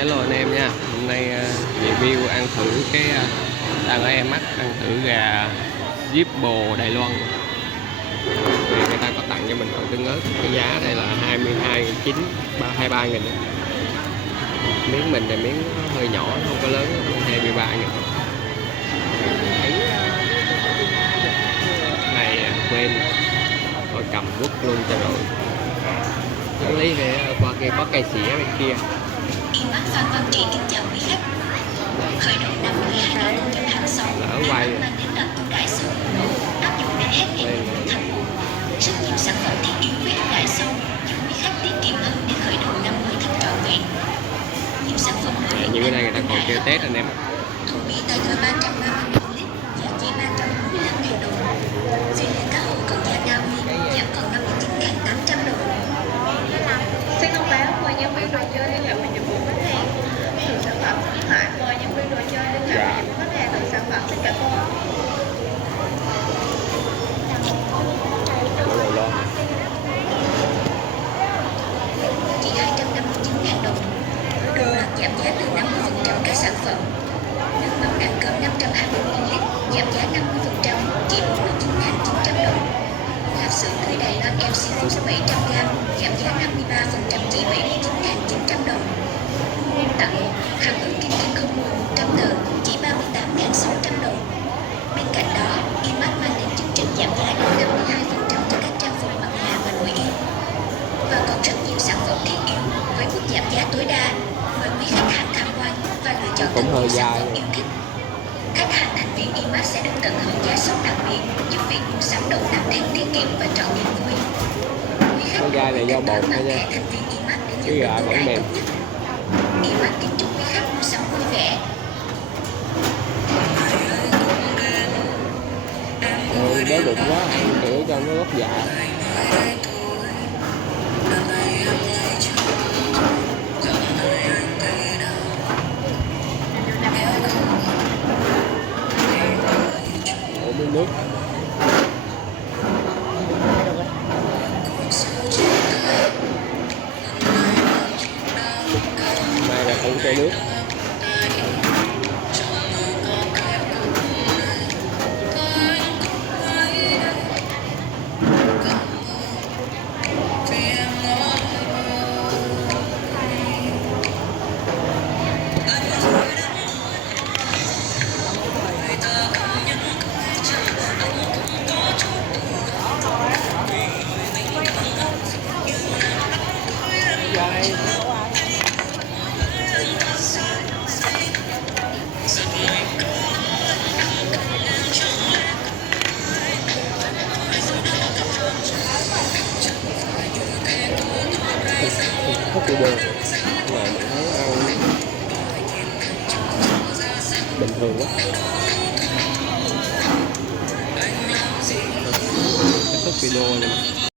Hello anh em nha. Hôm nay review ăn thử cái đang ở em mắt ăn thử gà diếp bồ Đài Loan. Thì người ta có tặng cho mình phần tương ớt. Cái giá đây là 22.900, 23.000. Miếng mình là miếng hơi nhỏ, không có lớn, 23.000. Này quên tôi cầm quất luôn cho rồi. Đáng lý về qua kia có cây xỉa bên kia. Phan Văn Trị kính chào quý khách. Khởi động năm 2026 Lỡ quay mang đến đặc ưu đãi sâu áp dụng đến hết ngày 11 tháng 1. Rất nhiều sản phẩm thiết yếu với ưu đãi sâu giúp quý khách tiết kiệm hơn để khởi đầu năm mới thật trọn vẹn. Nhiều sản phẩm mới như cái này người ta còn kêu Tết anh em. Thùng bia Tiger 330ml giá chỉ 345.000 đồng. Phiên liền cá hồi còn giá cao giảm còn 59.800 đồng. Xin thông báo mời nhân viên đồ chơi liên hệ với dịch vụ khách hàng. Từ sản phẩm khuyến mại mời nhân viên đồ chơi liên hệ với dịch vụ khách hàng từ sản phẩm. Xin cảm ơn. Chỉ 259.000 đồng. Đồng loạt giảm giá từ 50% các sản phẩm. Nước mắm đạm cơm 520ml giảm giá 50% chỉ 49.900 đồng. Lạp xưởng tươi Đài Loan em Seafood 700g giảm giá 53% chỉ 79.900 đồng. Tặng khăn ướt kinh kinh không mùi 100 tờ chỉ 38.600 đồng. Bên cạnh đó, Imac mang đến chương trình giảm giá đến 52% cho các trang phục mặt nạ và nội y. Và còn rất nhiều sản phẩm thiết yếu với mức giảm giá tối đa. Mời quý khách hàng tham quan và lựa chọn từng bộ sản phẩm yêu thích. Khách hàng thành viên Imac sẽ được tận hưởng giá sốc đặc biệt, giúp việc mua sắm đầu năm thêm tiết kiệm và trọn niềm vui. Cái gai này do bột thôi nha, cái gà vẫn mềm. Imac kính chúc quý khách mua sắm vui vẻ. Đói bụng quá, kiểu cho nó gốc dạ. Ủa miếng nước. Mai là không chai nước. Không bị đường là mình thấy ăn bình thường quá. Kết thúc video này.